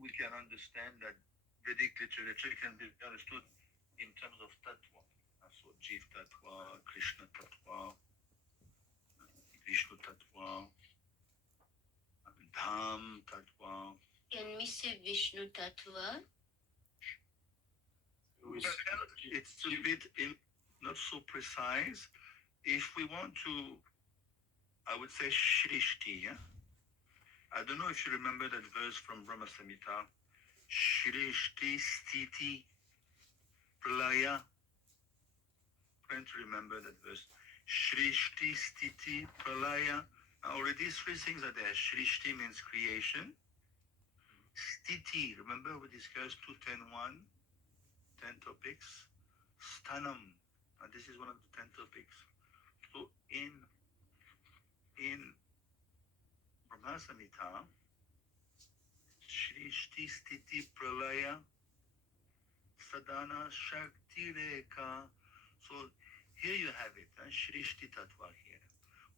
we can understand that Vedic literature can be understood in terms of tattva. So Jiv tattva, Krishna tattva, Vishnu tattva, Dham tattva. Can we say Vishnu Tattva? Well, it's a bit not so precise. If we want to, I would say Shrishti. Yeah? I don't know if you remember that verse from Brahma Samhita. Shrishti Stiti Pralaya. Trying to remember that verse. Shrishti Stiti Pralaya. Already three things are there. Shrishti means creation. Stiti, remember we discussed 2.10.1, 10 topics. Stanam, this is one of the 10 topics. So in Brahma Samhita, Shrishti Stiti Pralaya Sadhana Shakti Reka. So here you have it, Shrishti Tattva here.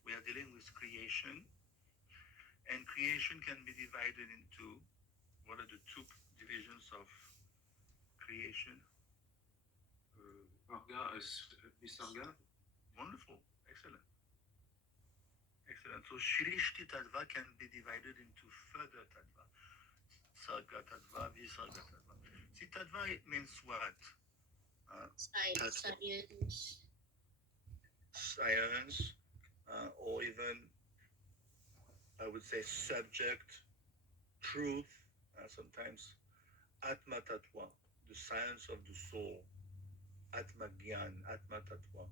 We are dealing with creation, and creation can be divided into what are the two divisions of creation? Varga, Visarga. Wonderful, excellent. Excellent. So Shrishti Tattva can be divided into further Tattva. Sarga Tattva, Visarga Tattva. See, Tattva it means what? Science, or even, I would say, subject, truth, sometimes Atma Tattva, the science of the soul, Atma Gyan, Atma Tattva.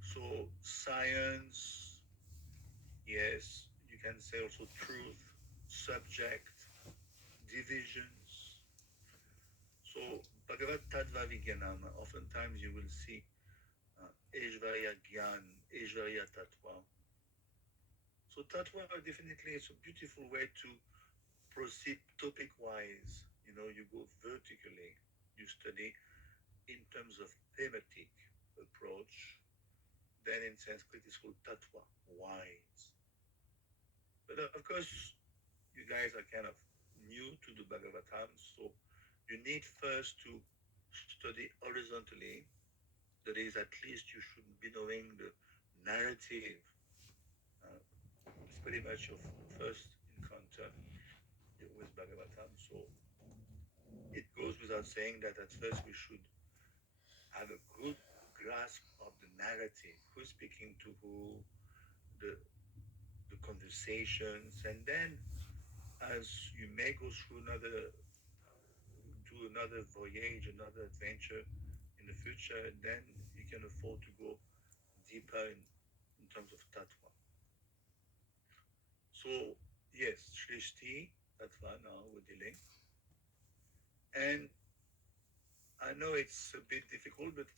So science, yes, you can say also truth, subject, divisions. So Bhagavad Tattva Vigyanam, oftentimes you will see Eshvarya Gyan, Eshvarya Tattva. So Tattva definitely is a beautiful way to proceed topic-wise. You go vertically. You study in terms of thematic approach. Then in Sanskrit it's called Tattva, wise. But of course, you guys are kind of new to the Bhagavatam, so you need first to study horizontally. That is, at least you should be knowing the narrative. It's pretty much your first encounter with Bhagavatam. So it goes without saying that at first we should have a good grasp of the narrative, who's speaking to who, the conversations, and then as you may go through do another voyage, another adventure in the future, then you can afford to go deeper in terms of tattva. So yes, Shrishti Tattva now we're dealing. And I know it's a bit difficult, but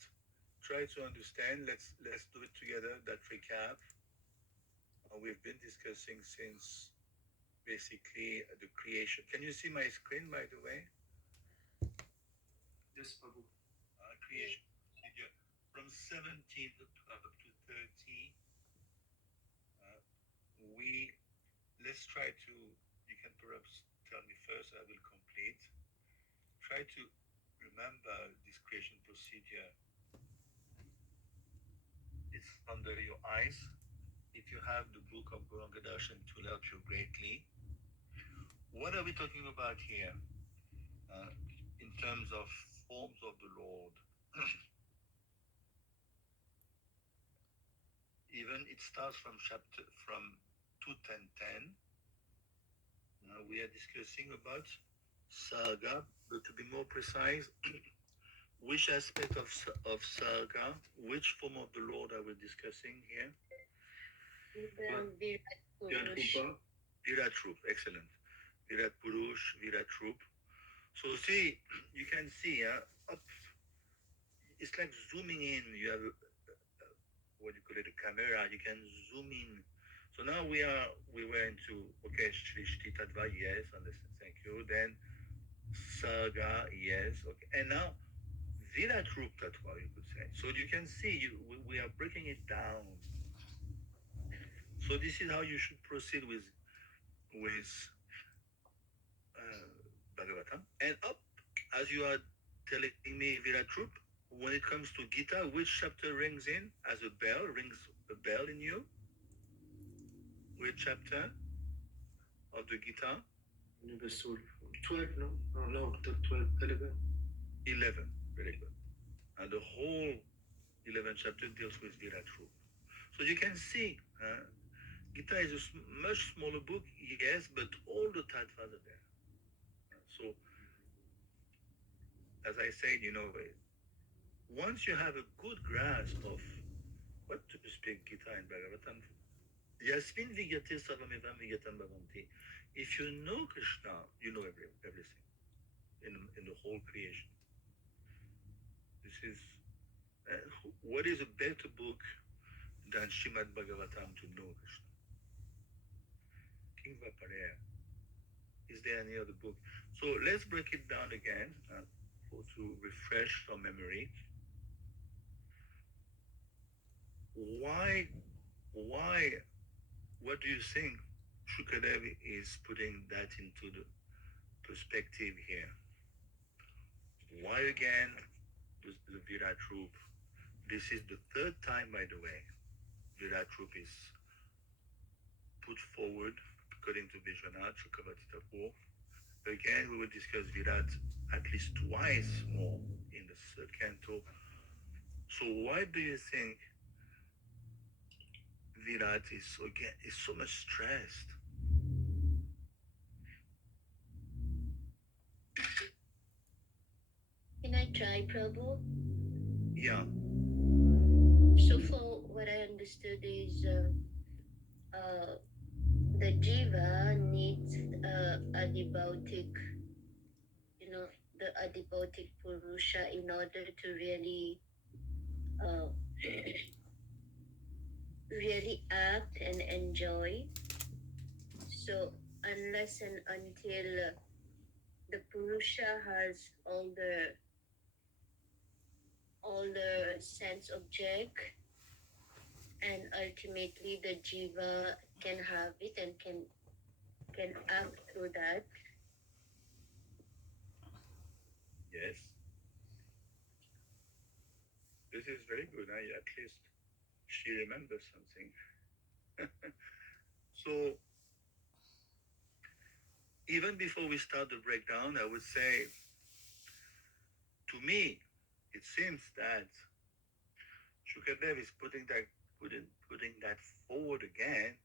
try to understand. Let's do it together. That recap we've been discussing since basically the creation. Can you see my screen, by the way? Yes, Prabhu. Creation procedure from 17 up to 30. Let's try to. You can perhaps tell me first. I will complete. Try to remember this creation procedure. It's under your eyes. If you have the book of Gauranga Darshan, it will help you greatly. What are we talking about here in terms of forms of the Lord? Even it starts from 2.10.10. We are discussing about Sarga, but to be more precise, which aspect of Sarga, which form of the Lord are we discussing here? Virat Rup, excellent. Virat Purush, Virat Rup. So see, you can see, up, it's like zooming in. You have, what you call it, a camera. You can zoom in. So now we were into, okay, Shrishti Tattva, yes, understand, thank you. Then Sarga, yes, okay. And now Virat Rup Tattva, you could say. So you can see, we are breaking it down. So this is how you should proceed with And up, as you are telling me, Virat Troop, when it comes to Gita, which chapter rings in as a bell, rings a bell in you? Which chapter of the Gita? Number 12, no? Oh, no, 12, 11. 11. Very good. And the whole 11th chapter deals with Virat Troop. So you can see, Gita is a much smaller book, yes, but all the tattvas are there. So, as I said, once you have a good grasp of what to speak Gita and Bhagavatam, Yasmin Vigate Savamevam Vigatam Bhavanti. If you know Krishna, you know everything in the whole creation. This is what is a better book than Srimad Bhagwatam to know Krishna? King Vaparaya. Is there any other book? So let's break it down again to refresh our memory. Why, why, what do you think Shukadev is putting that into the perspective here? Why again the Virat Troop? This is the third time, by the way, Virat Troop is put forward according to Vishwanath Chakravarti Thakur. Again, we will discuss Virat at least twice more in the third canto. So why do you think Virat is so much stressed? Can I try, Prabhu? Yeah. So, for what I understood is the jiva needs adibautic, the adibautic purusha in order to really, uh, really act and enjoy. So, unless and until the purusha has all the sense object, and ultimately the jiva can have it and can act through that. Yes. This is very good. At least she remembers something. So even before we start the breakdown, I would say, to me, it seems that Shukadev is putting that forward again,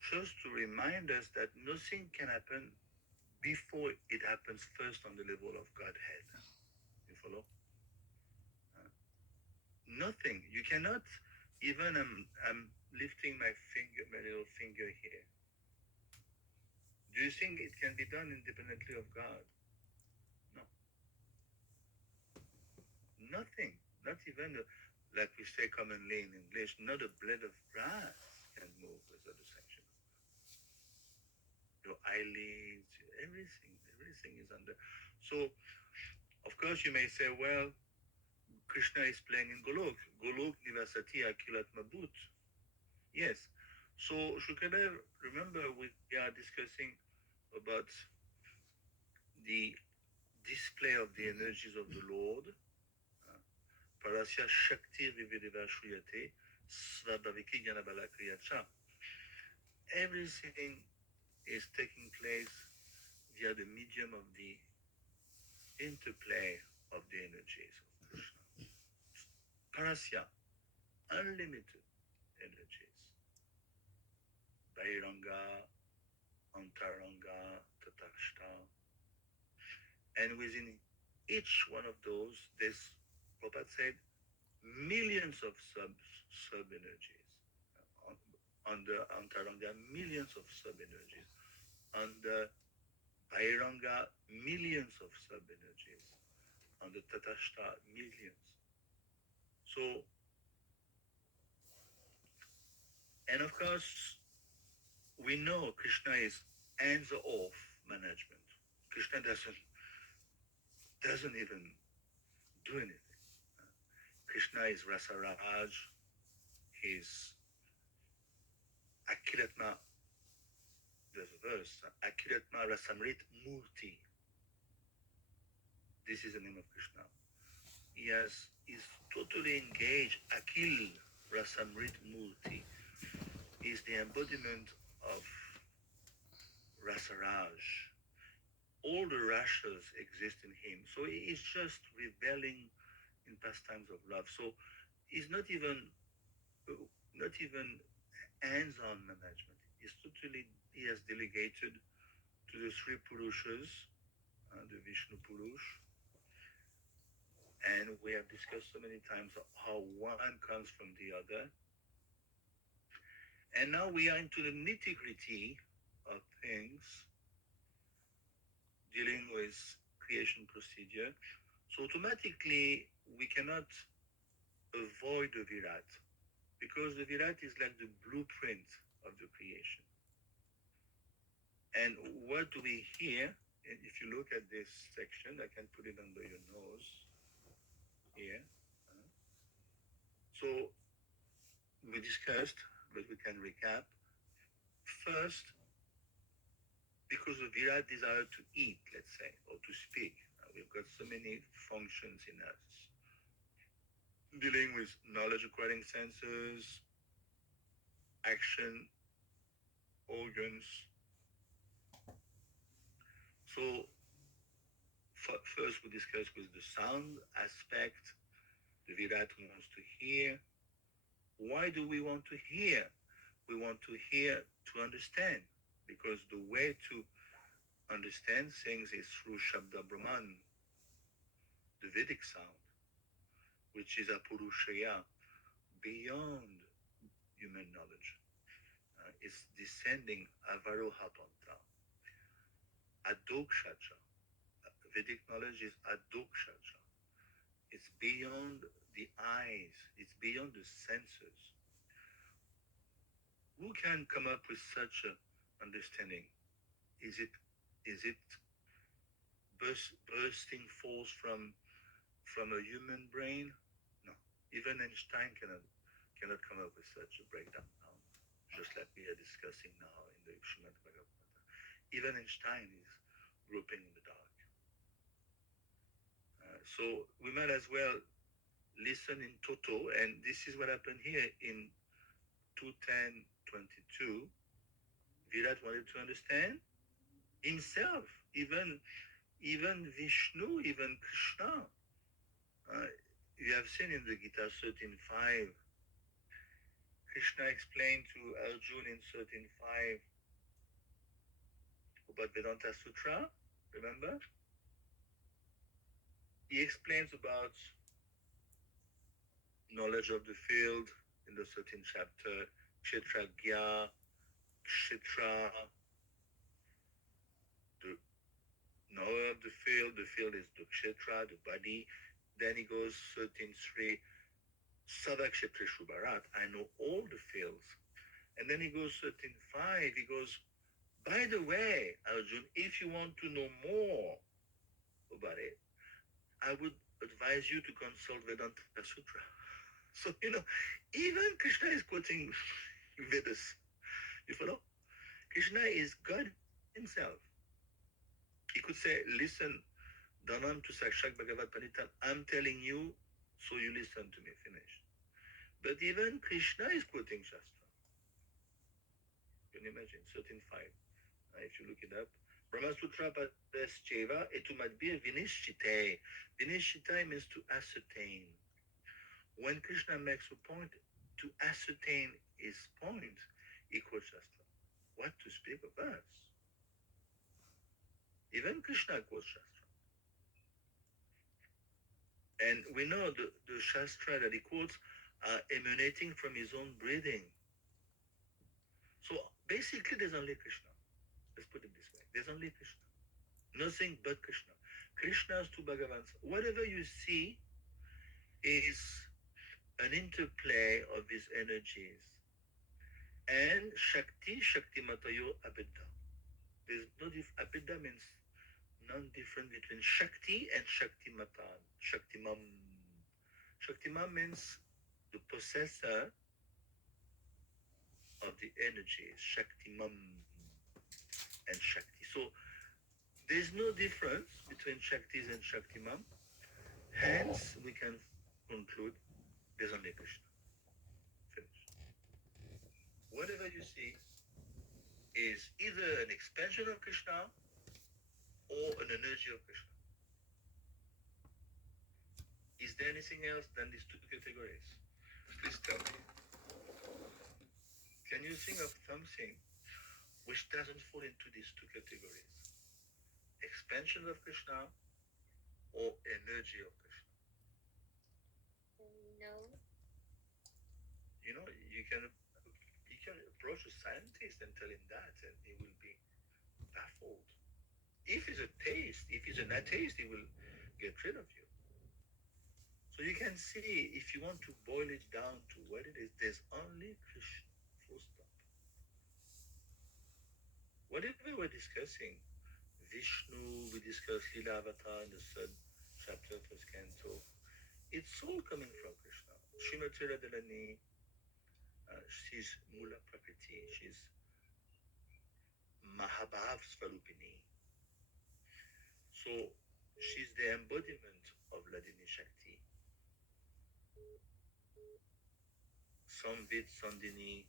just to remind us that nothing can happen before it happens first on the level of Godhead. You follow? Uh, Nothing. You cannot even. I'm lifting my little finger here. Do you think it can be done independently of God? No, nothing. Not even, like we say commonly in English, not a blade of grass can move without the sanction of God. Your eyelids, everything is under. So, of course, you may say, well, Krishna is playing in Golok. Golok Nivasati Akilat Mabut. Yes. So, Shukadev, remember we are discussing about the display of the energies of the Lord. Parasya Shakti Vivideva Shriyate Svabhaviki Jnanabala Kriyacha. Everything is taking place via the medium of the interplay of the energies of Krishna. Parasya, unlimited energies. Bahiranga, Antaranga, Tatashta. And within each one of those, there's, Prabhupada said, millions of sub energies. On the Antaranga, millions of sub energies. On the Bahiranga, millions of sub energies. On the Tatashta, millions. So, and of course, we know Krishna is hands-off management. Krishna doesn't even do anything. Krishna is Rasaraj. He's Akilatma. There's a verse. Akilatma Rasamrit Murti. This is the name of Krishna. Is totally engaged. Akil Rasamrit Murti is the embodiment of Rasaraj. All the rashas exist in him. So he is just reveling in pastimes of love. So he's not even hands-on management. He has delegated to the three Purushas, the Vishnu Purush, and we have discussed so many times how one comes from the other. And now we are into the nitty-gritty of things dealing with creation procedure. So automatically we cannot avoid the Virat because the Virat is like the blueprint of the creation. And what do we hear? And if you look at this section, I can put it under your nose here. So we discussed, but we can recap. First, because the Virat desire to eat, let's say, or to speak. We've got so many functions in us, dealing with knowledge acquiring senses, action, organs. So first we discussed with the sound aspect. The Virat wants to hear. Why do we want to hear? We want to hear to understand, because the way to understand things is through Shabda Brahman, the Vedic sound, which is Apurushaya, beyond human knowledge. It's descending Avaroha Panta, Adokshaja. Vedic knowledge is Adokshaja. It's beyond the eyes, it's beyond the senses. Who can come up with such an understanding? Is it bursting forth from a human brain? No. Even Einstein cannot come up with such a breakdown. No. Just like we are discussing now in the Srimad Bhagwatam. Even Einstein is groping in the dark. So we might as well listen in toto, and this is what happened here in 2:10:22. Virat wanted to understand himself, even Vishnu, even Krishna. You have seen in the Gita 13:5, Krishna explained to Arjuna in 13:5 about Vedanta Sutra. Remember? He explains about knowledge of the field in the 13th chapter, Kshetragya, Kshetra, the knower of the field is the Kshetra, the body. Then he goes 13:3, Savakshetreshu Bharat, I know all the fields. And then he goes 13:5, he goes, by the way, Arjun, if you want to know more about it, I would advise you to consult Vedanta Sutra. So, even Krishna is quoting Vedas. You follow? Krishna is God himself. He could say, listen, Dhanam to Sakshak Bhagavat Panitan, I'm telling you, so you listen to me, finish. But even Krishna is quoting Shastra. Can you imagine? 13:5. If you look it up. Brahma Sutra Padescheva etumadbir vinishchite. Vinishchite means to ascertain. When Krishna makes a point, to ascertain his point, he quotes Shastra. What to speak of us? Even Krishna quotes Shastra. And we know the Shastra that he quotes are emanating from his own breathing. So basically, there's only Krishna. Let's put it this way. There's only Krishna. Nothing but Krishna. Krishna's two Bhagavans. Whatever you see is an interplay of his energies. And Shakti Matayo Abhidha. There's no Abhidha means none different between Shakti and Shakti Matan. Shaktimam. Shaktimam means the possessor of the energies. Shaktimam and Shakti. So There's no difference between Shaktis and Shaktiman. Hence, we can conclude there's only Krishna. Finish. Whatever you see is either an expansion of Krishna or an energy of Krishna. Is there anything else than these two categories? Please tell me. Can you think of something which doesn't fall into these two categories? Expansion of Krishna or energy of Krishna? No. You know, you can approach a scientist and tell him that, and he will be baffled. If he's a theist, if he's an atheist, he will get rid of you. So you can see, if you want to boil it down to what it is, there's only Krishna. Full stop. Whatever we're discussing, Vishnu, we discuss Lila Avatar in the third chapter, first canto. It's all coming from Krishna. Srimati Radharani, she's Mula Prakriti, she's Mahabhav Swarupini. So she's the embodiment of Ladini Shakti. Samvit, Sandini,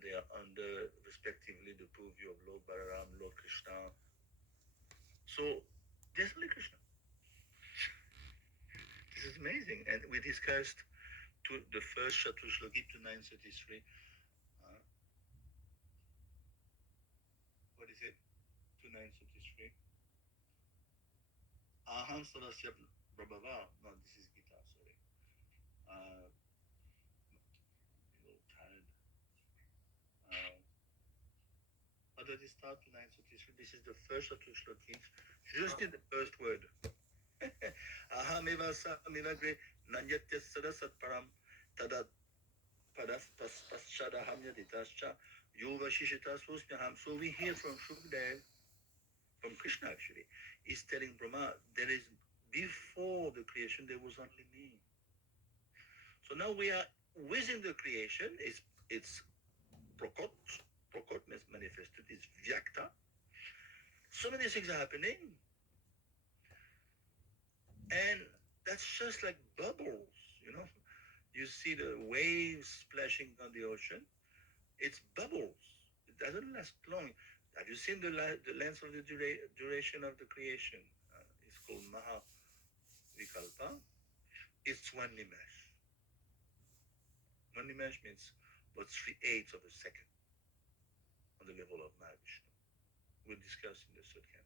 they are under respectively the purview of Lord Balaram, Lord Krishna. So there's only Krishna. This is amazing. And we discussed the first Chatushloki to 933. What is it? To 933. Aham Sarasya Prabhava. No, this is Gita, sorry. A little tired. How does it start to 933? This is the first Chatushloki. Just in the first word. Aham eva samivagre nanyatya sadasat param tadat padas paschadaham yaditascha yuva shishita susmyaham. So we hear from Shukdev, from Krishna actually, is telling Brahma, there is, before the creation, there was only me. So now we are within the creation, it's Prokot manifested, it's Vyakta. So many things are happening. And that's just like bubbles, you know. You see the waves splashing on the ocean. It's bubbles. It doesn't last long. Have you seen the length of the duration of the creation? It's called Maha Vikalpa. It's one nimesh. One nimesh means about 3/8 of a second on the level of Mahavishnu. We'll discuss in the third canto.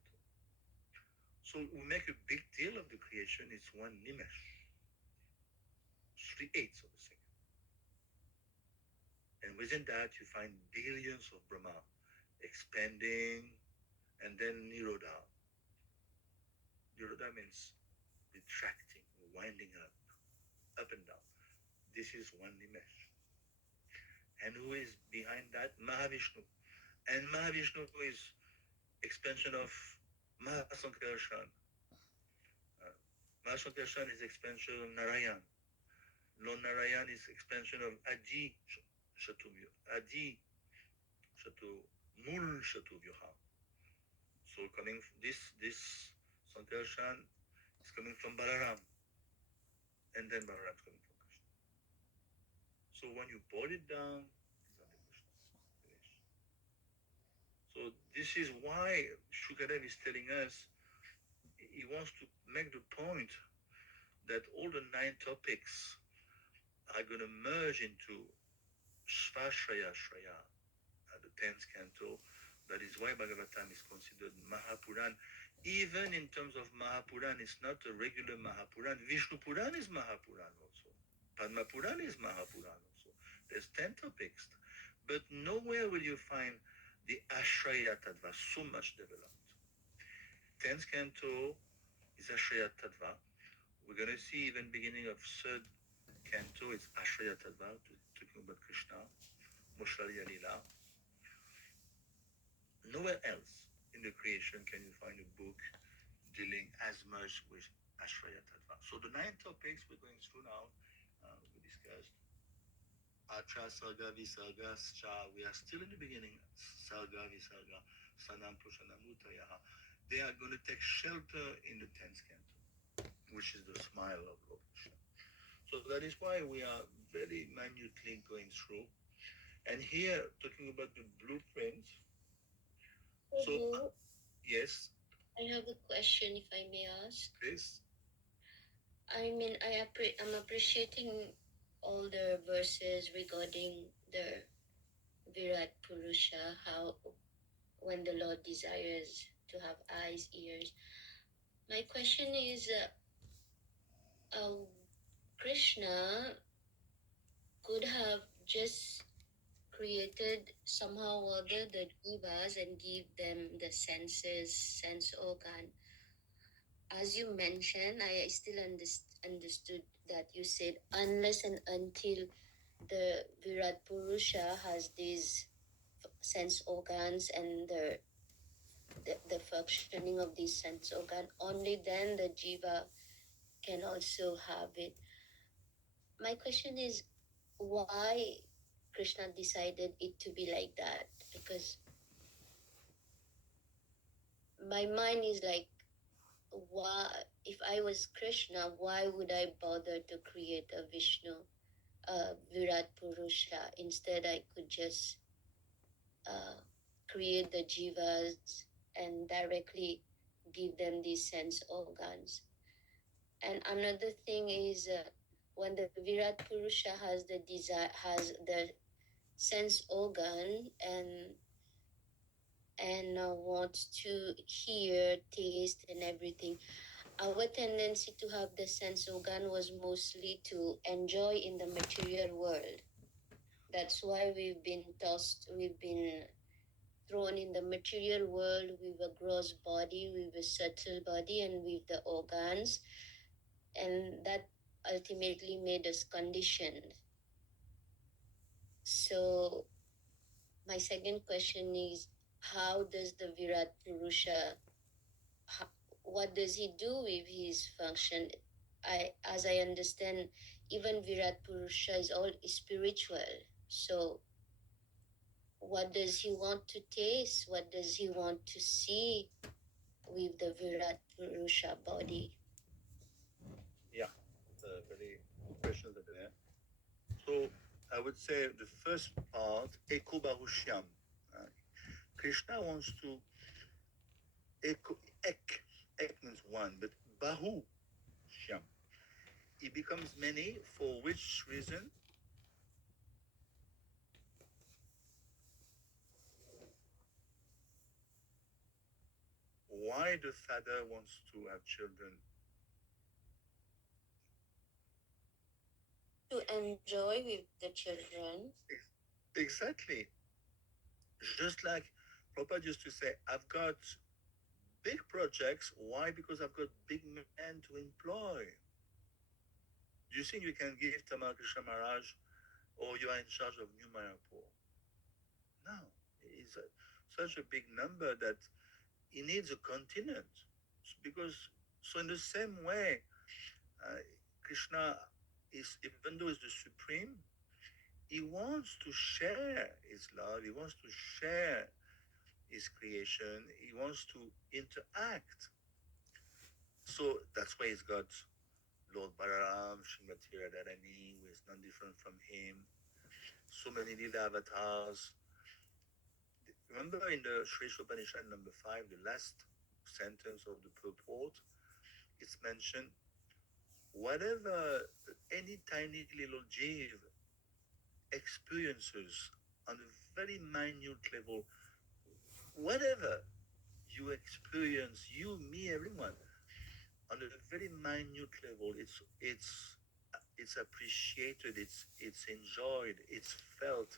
So we make a big deal of the creation. It's one nimesh. 3/8 of a second. And within that, you find billions of Brahma expanding, and then Nirodha. Nirodha means retracting, winding up and down. This is one nimesh. And who is behind that? Mahavishnu. And Mahavishnu is expansion of Mahasankarshan. Mahasankarshan is expansion of Narayan. Lord Narayan is expansion of Adi Adi Shatu, Mul Shatu Vyuha. So coming this Sankarshan is coming from Balaram, and then Balaram is coming from Krishna. So when you boil it down, it's only Krishna. Finish. So this is why Shukadev is telling us, he wants to make the point that all the 9 topics are going to merge into Svashraya Shraya, the 10th canto. That is why Bhagavatam is considered Mahapuran. Even in terms of Mahapuran, it's not a regular Mahapuran. Vishnu Puran is Mahapuran also. Padma Puran is Mahapuran also. There's 10 topics. But nowhere will you find the Ashraya Tattva so much developed. 10th canto is Ashraya Tattva. We're going to see even beginning of 3rd canto, it's Ashraya Tattva, talking about Krishna, Moshalya Lila. Nowhere else in the creation can you find a book dealing as much with Ashraya Tattva. So the 9 topics we're going through now, we discussed Atra, Sarga, Visarga, Scha. We are still in the beginning. Sarga, Visarga, Sanam, Prushanam, Utayaha. they are going to take shelter in the 10th canto, which is the smile of Lord Krishna. So that is why we are very minutely going through. And here, talking about the blueprint. So, Prabhu, yes, I have a question if I may ask. please. I mean, I'm appreciating all the verses regarding the Virat Purusha, how when the Lord desires to have eyes, ears. My question is, Krishna could have just created somehow or other the jivas and give them the senses, sense organ. As you mentioned, I still understood that you said unless and until the Virat Purusha has these sense organs and the functioning of these sense organ, only then the jiva can also have it. My question is why Krishna decided it to be like that? Because my mind is like, why, if I was Krishna, why would I bother to create a Vishnu, Virat Purusha? Instead, I could just uh, create the jivas and directly give them these sense organs. And another thing is when the Virat Purusha has the desire, has the sense organ and wants to hear, taste, and everything. Our tendency to have the sense organ was mostly to enjoy in the material world. That's why we've been thrown in the material world with a gross body, with a subtle body, and with the organs. And that ultimately made us conditioned. So, my second question is how does the Virat Purusha, what does he do with his function? As I understand, even Virat Purusha is all spiritual. So, what does he want to taste? What does he want to see with the Virat Purusha body? Yeah, very good questions are there. So I would say the first part, Eko Barushyam. Uh, Krishna wants to Eko, Ek. Ek means one, but Bahu Shyam. It becomes many for which reason? Why the father wants to have children? To enjoy with the children. Exactly. Just like Prabhupada used to say, I've got big projects. Why? Because I've got big men to employ. Do you think you can give Tamakrisha Maharaj or you are in charge of New Mayapur? No. It's such a big number that he needs a continent. Because, so in the same way, Krishna is, even though he's the supreme, he wants to share his love, he wants to share his creation, he wants to interact. So that's why he's got Lord Balaram, Srimati Radharani, who is none different from him, so many Lila avatars. Remember in the Sri Upanishad number 5, the last sentence of the purport, it's mentioned whatever any tiny little jiv experiences on a very minute level, whatever you experience, you, me, everyone, on a very minute level, it's appreciated, it's enjoyed, it's felt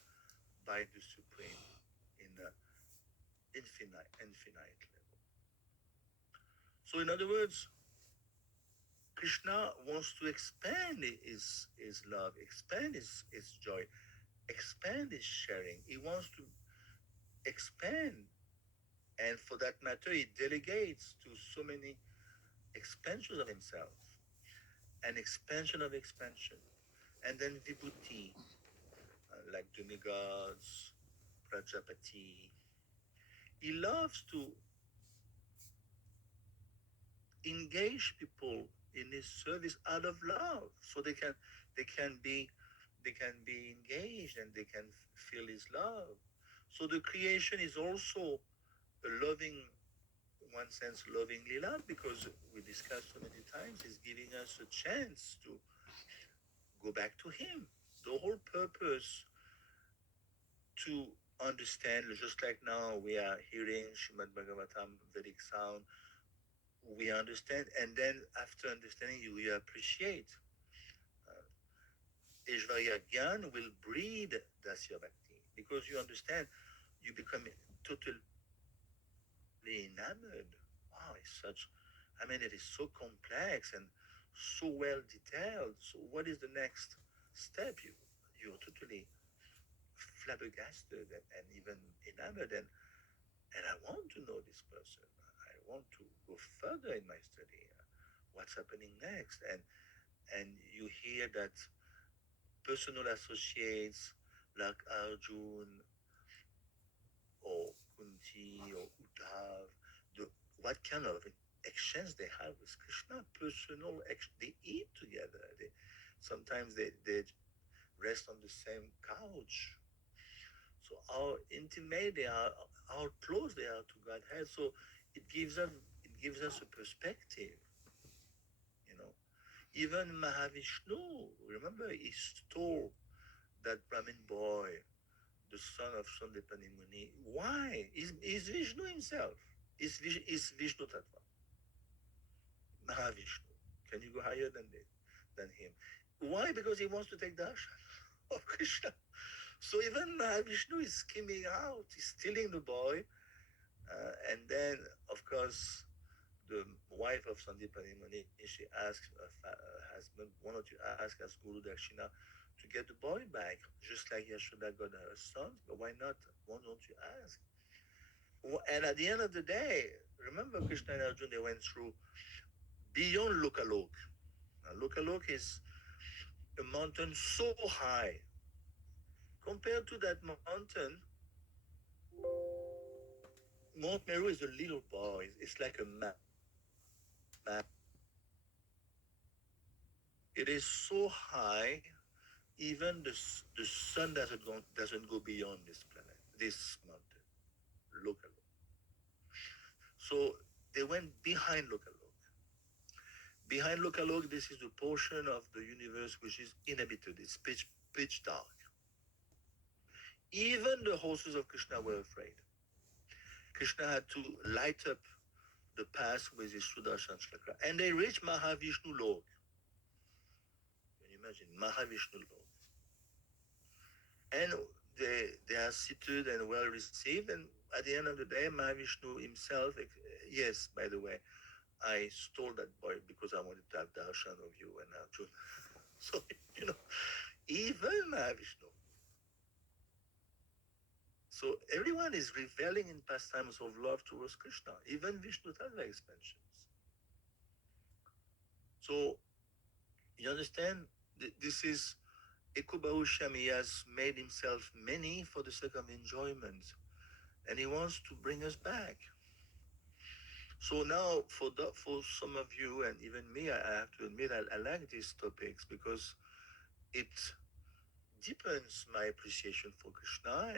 by the Supreme in an infinite level. So, in other words, Krishna wants to expand his love, expand his joy, expand his sharing. He wants to expand, and for that matter, he delegates to so many expansions of himself, an expansion of expansion, and then vibhuti, like demigods, Prajapati. He loves to engage people in his service out of love, so they can be they can be engaged and they can feel his love. So the creation is also a loving, in one sense, lovingly love, because we discussed so many times, is giving us a chance to go back to him. The whole purpose to understand, just like now we are hearing Srimad Bhagavatam, Vedic sound, we understand, and then after understanding, you appreciate. Uh, Ishvarya Gyan will breed Dasya Bhakti, because you understand, you become totally enamored. Wow, it's such, I mean, it is so complex and so well detailed. So what is the next step? You're totally flabbergasted and even enamored, and I want to know this person. I want to go further in my study. What's happening next? And you hear that personal associates like Arjun or Kunti or Uddhav, what kind of exchange they have with Krishna? Personal, they eat together. Sometimes they rest on the same couch. So how intimate they are, how close they are to Godhead. So it gives us it gives us a perspective, you know. Even Mahavishnu, remember, he stole that Brahmin boy, the son of Sandipani Muni. Why? Is Vishnu himself. Is Vishnu Tattva. Mahavishnu. Can you go higher than him? Why? Because he wants to take darshan of Krishna. So even Mahavishnu is skimming out, he's stealing the boy, and then, of course, the wife of Sandipani Muni, she asks her husband, why don't you ask as Guru Dakshina to get the boy back, just like Yashoda got her son? But why not? Why don't you ask? And at the end of the day, remember Krishna and Arjuna, they went through beyond Lokalok. Now, Lokalok is a mountain so high. Compared to that mountain, Mount Meru is a little boy. It's like a map. It is so high, even the sun doesn't go beyond this planet, this mountain, local. So they went behind local. Behind local, this is the portion of the universe which is inhabited. It's pitch dark. Even the horses of Krishna were afraid. Krishna had to light up the path with his Sudarshan Chakra. And they reached Mahavishnu Lok. Can you imagine? Mahavishnu Lok. And they are seated and well received. And at the end of the day, Mahavishnu himself, yes, by the way, I stole that boy because I wanted to have darshan of you and Arjun. So, you know, even Mahavishnu. So everyone is reveling in pastimes of love towards Krishna, even Vishnu Tattva expansions. So you understand? This is Ekubahusham. He has made himself many for the sake of enjoyment, and he wants to bring us back. So now, for some of you and even me, I have to admit I like these topics because it deepens my appreciation for Krishna,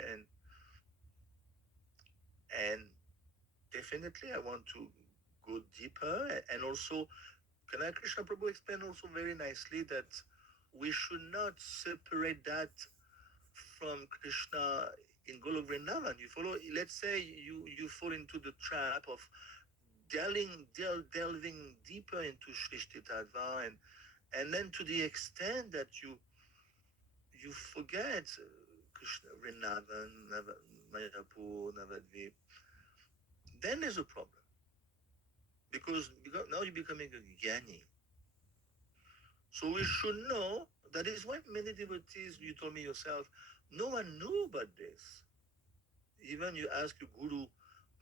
and definitely I want to go deeper. And also, Kanai Krishna Prabhu explained also very nicely that we should not separate that from Krishna in Golok Vrindavan. You follow? Let's say you fall into the trap of delving deeper into Shrishti Tattva, and then to the extent that you forget Krishna, Vrindavan, Mayapur, Navadvip, then there's a problem. Because now you're becoming a Gyani. So we should know. That is why many devotees, you told me yourself, no one knew about this. Even you ask your guru,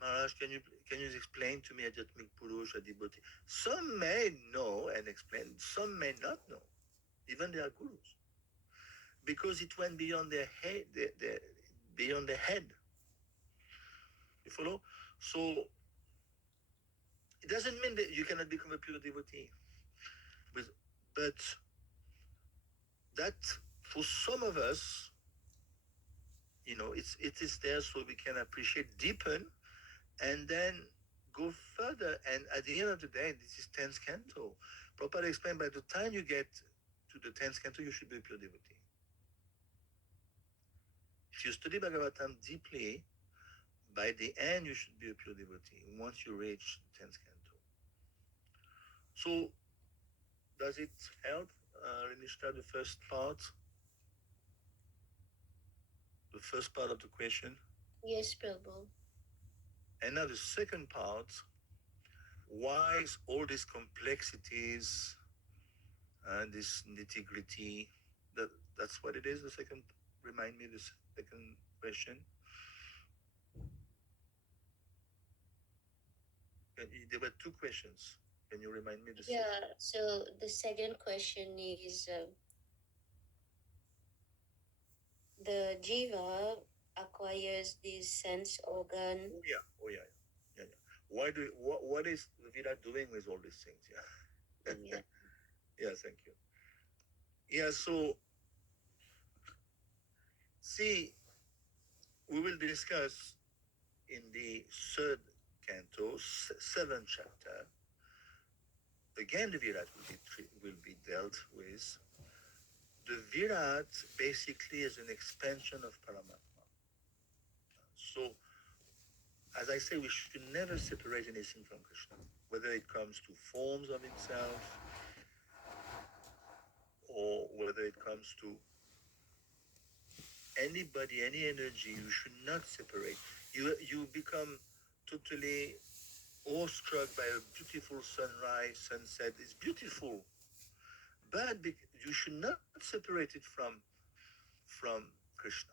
Maharaj, can you explain to me Ajatmik Purush, a devotee? Some may know and explain, some may not know. Even their gurus. Because it went beyond their head, beyond their head. You follow? So It doesn't mean that you cannot become a pure devotee, but, but that for some of us, it is there so we can appreciate, deepen, and then go further. And at the end of the day, this is 10th canto. Prabhupada explained, by the time you get to the 10th canto, you should be a pure devotee. If you study Bhagavatam deeply, by the end you should be a pure devotee once you reach the 10th canto. So, does it help, Rinishta, the first part? The first part of the question? Yes, Prabhu. And now the second part, why is all these complexities and this nitty-gritty? That's what it is. The second, remind me the second question. There were two questions. Can you remind me the second? Yeah, so the second question is the jiva acquires this sense organ. Oh yeah, oh yeah, yeah, yeah. What is the Vida doing with all these things? Yeah, Yeah. yeah. Thank you. Yeah. So see, we will discuss in the third canto, seventh chapter. Again, the Virat will be dealt with. The Virat basically is an expansion of Paramatma. So, as I say, we should never separate anything from Krishna, whether it comes to forms of himself or whether it comes to anybody, any energy. You should not separate. You become totally awestruck by a beautiful sunrise, sunset. It's beautiful, but you should not separate it from Krishna.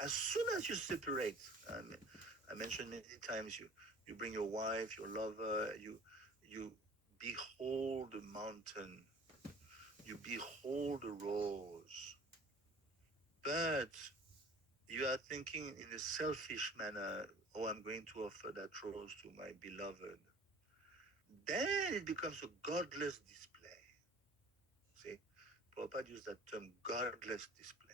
As soon as you separate, I mentioned many times, you bring your wife, your lover, you behold the mountain, you behold the rose, but you are thinking in a selfish manner, oh, I'm going to offer that rose to my beloved. Then it becomes a godless display. See, Prabhupada used that term, godless display.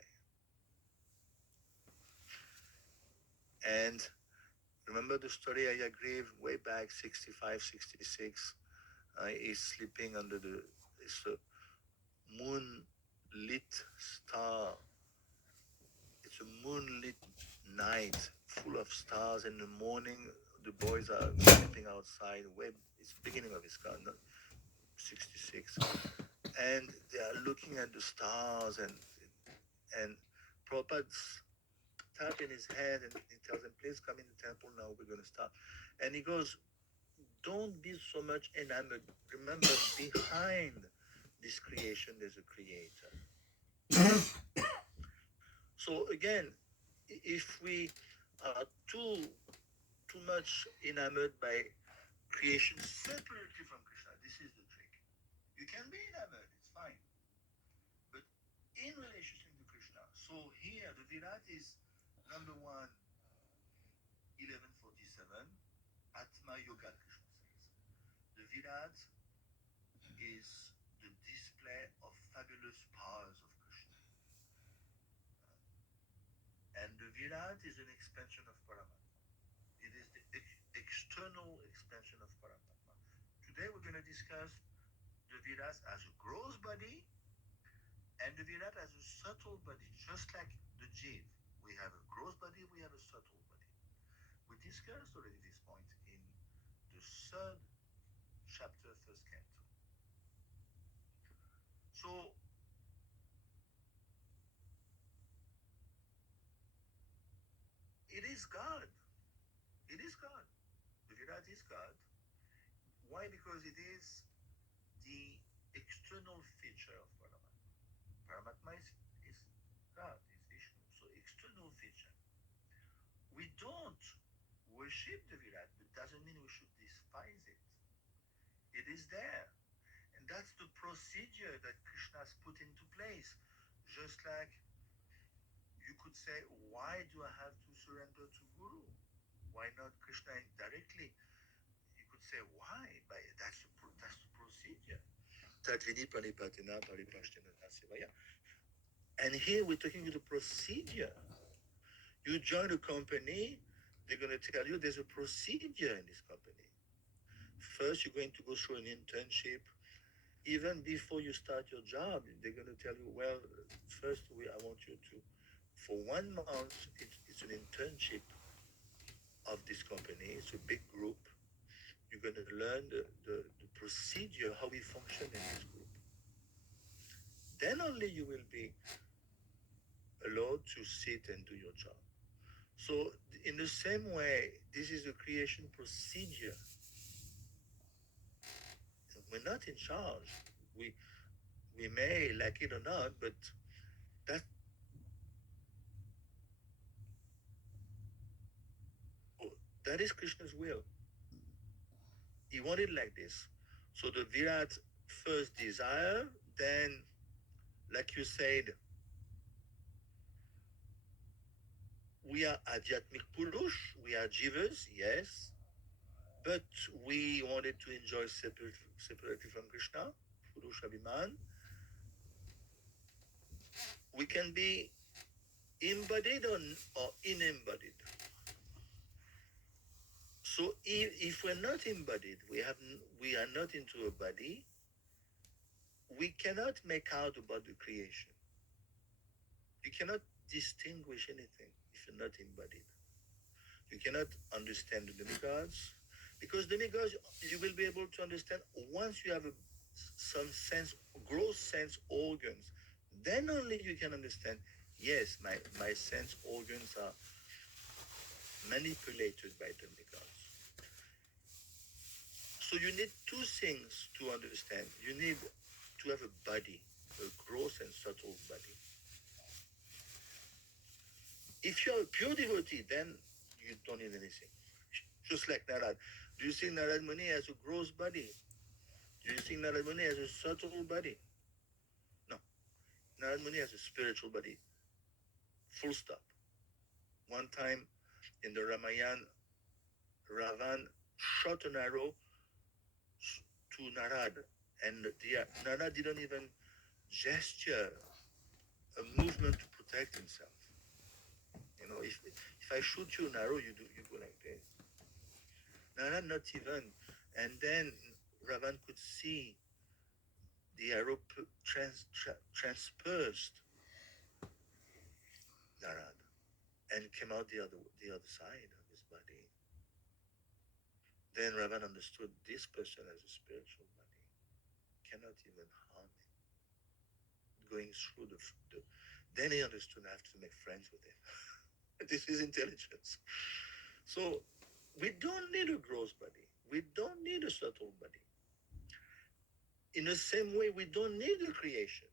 And remember the story I agreed way back, 65, 66. He's sleeping under it's a moonlit star. It's a moonlit night full of stars. In the morning, the boys are sleeping outside. It's the beginning of his car, not 66. And they are looking at the stars, and Prabhupada's tapping his hand, and he tells them, please come in the temple now, we're going to start. And he goes, don't be so much enamored. Remember, behind this creation, there's a creator. So again, if we are too much enamored by creation separately from Krishna, this is the trick. You can be enamored, it's fine, but in relationship to Krishna. So here, the Virat is number one, 1147, Atma Yoga, Krishna says. The Virat is the display of fabulous powers of Krishna. And the Virat is an expansion of Paramatma. It is the external expansion of Paramatma. Today we're going to discuss the Virat as a gross body and the Virat as a subtle body, just like the Jiv. We have a gross body, we have a subtle body. We discussed already this point in the third chapter, first canto. So it is God. It is God. The Virat is God. Why? Because it is the external feature of Paramatma. Paramatma is God, is Vishnu. So external feature. We don't worship the Virat, but doesn't mean we should despise it. It is there. And that's the procedure that Krishna has put into place. Just like you could say, why do I have to surrender to Guru? Why not Krishna directly? You could say why, but that's the procedure. Tadvini Pranipatena Paripashtena Sevaya. And here we're talking about the procedure. You join a company, they're going to tell you there's a procedure in this company. First, you're going to go through an internship. Even before you start your job, they're going to tell you, well, first, I want you to, for 1 month, it's an internship of this company. It's a big group. You're going to learn the procedure, how we function in this group. Then only you will be allowed to sit and do your job. So, in the same way, this is a creation procedure. We're not in charge. We we may like it or not, but that that is Krishna's will. He wanted like this. So the Virat first desire, then, like you said, we are Adhyatmic Purush, we are Jivas, yes, but we wanted to enjoy separately from Krishna, Purush Abhiman. We can be embodied or unembodied. So if we're not embodied, we are not into a body, we cannot make out about the creation. You cannot distinguish anything if you're not embodied. You cannot understand the demigods, because demigods you will be able to understand once you have some sense, gross sense organs. Then only you can understand. Yes, my sense organs are manipulated by demigods. So you need two things to understand. You need to have a body, a gross and subtle body. If you're a pure devotee, then you don't need anything. Just like Narad. Do you think Narad Muni has a gross body? Do you think Narad Muni has a subtle body? No. Narad Muni has a spiritual body. Full stop. One time in the Ramayana, Ravan shot an arrow to Narad, and Narad didn't even gesture a movement to protect himself. You know, if I shoot you an arrow, you go like this. Narad not even. And then Ravan could see the arrow transpersed Narad and came out the other side of his body. Then Ravan understood this person has a spiritual body, cannot even harm him. Going through then he understood I have to make friends with him. This is intelligence. So we don't need a gross body. We don't need a subtle body. In the same way, we don't need a creation.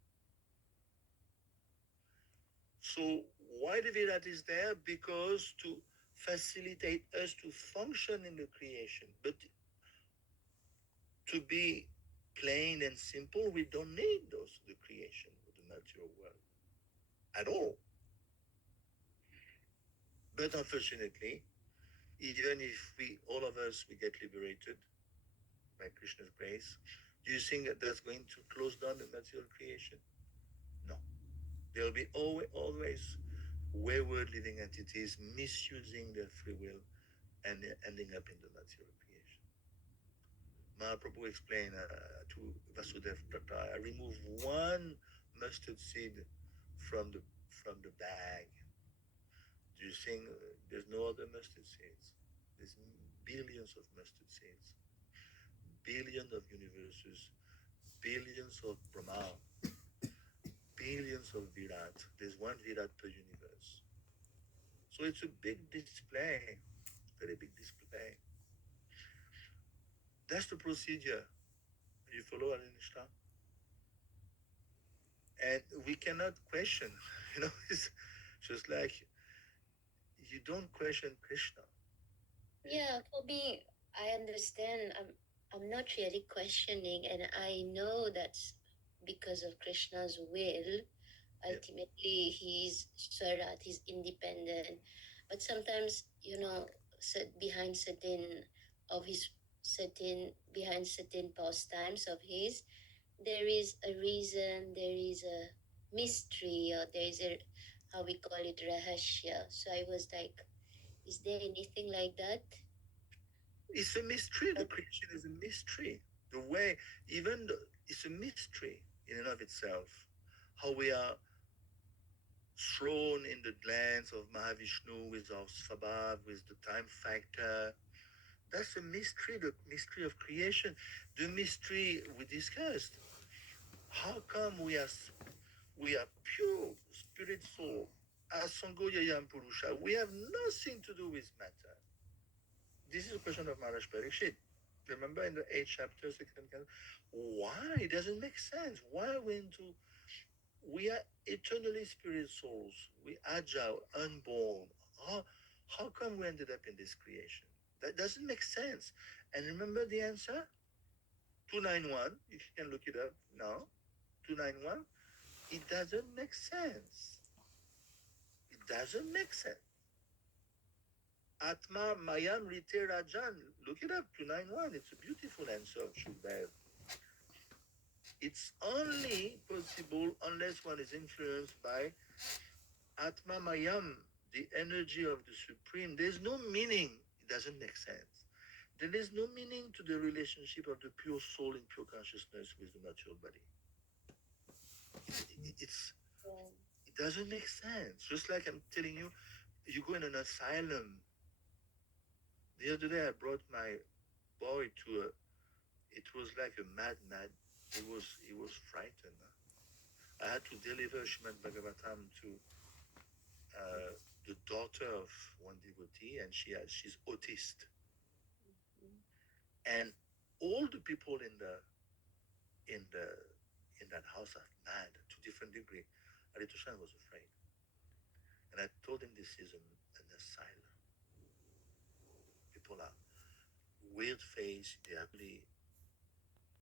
So why the Virat is there? Because to facilitate us to function in the creation. But to be plain and simple, we don't need the creation of the natural world at all. But unfortunately, even if all of us, we get liberated by Krishna's grace, do you think that that's going to close down the material creation? No. There'll be always wayward living entities misusing their free will and ending up in the material creation. Mahaprabhu explained to Vasudev Datta, I remove one mustard seed from the bag. Do you think there's no other mustard seeds? There's billions of mustard seeds, billions of universes, billions of Brahma, billions of Virat. There's one Virat per universe. So it's a big display, very big display. That's the procedure. You follow, Alinishta? And we cannot question, it's just like you don't question Krishna. Yeah, for me, I understand. I'm not really questioning, and I know that's because of Krishna's will. Ultimately, he's Swarat, he's independent. But sometimes, behind certain of his behind certain pastimes of his, there is a reason, there is a mystery, or there is a, how we call it, rahasya. So I was like, is there anything like that? It's a mystery. The creation is a mystery. The way, even the, it's a mystery in and of itself. How we are thrown in the glance of Mahavishnu with our svabhav, with the time factor. That's a mystery, the mystery of creation. The mystery we discussed. How come we are pure spirit soul, Asango Yayam Purusha? We have nothing to do with matter. This is a question of Maharaj Parikshit. Remember in the 8th chapter, second canto, why? It doesn't make sense. Why are we into, we are eternally spirit souls. We agile, unborn. How, how come we ended up in this creation? That doesn't make sense. And remember the answer? 291, you can look it up now. 291, it doesn't make sense. It doesn't make sense. Atma Mayam Rite Rajan. Look it up, 291. It's a beautiful answer of Shubhav. It's only possible unless one is influenced by Atma Mayam, the energy of the Supreme. There's no meaning. It doesn't make sense. There is no meaning to the relationship of the pure soul in pure consciousness with the natural body. It's it doesn't make sense. Just like I'm telling you, you go in an asylum. The other day I brought my boy to a. It was like a mad. He was frightened. I had to deliver Srimad Bhagwatam to the daughter of one devotee, and she's autist, and all the people in the in that house are mad to different degree. Aritushan was afraid, and I told him this is an asylum. People are weird face. They are really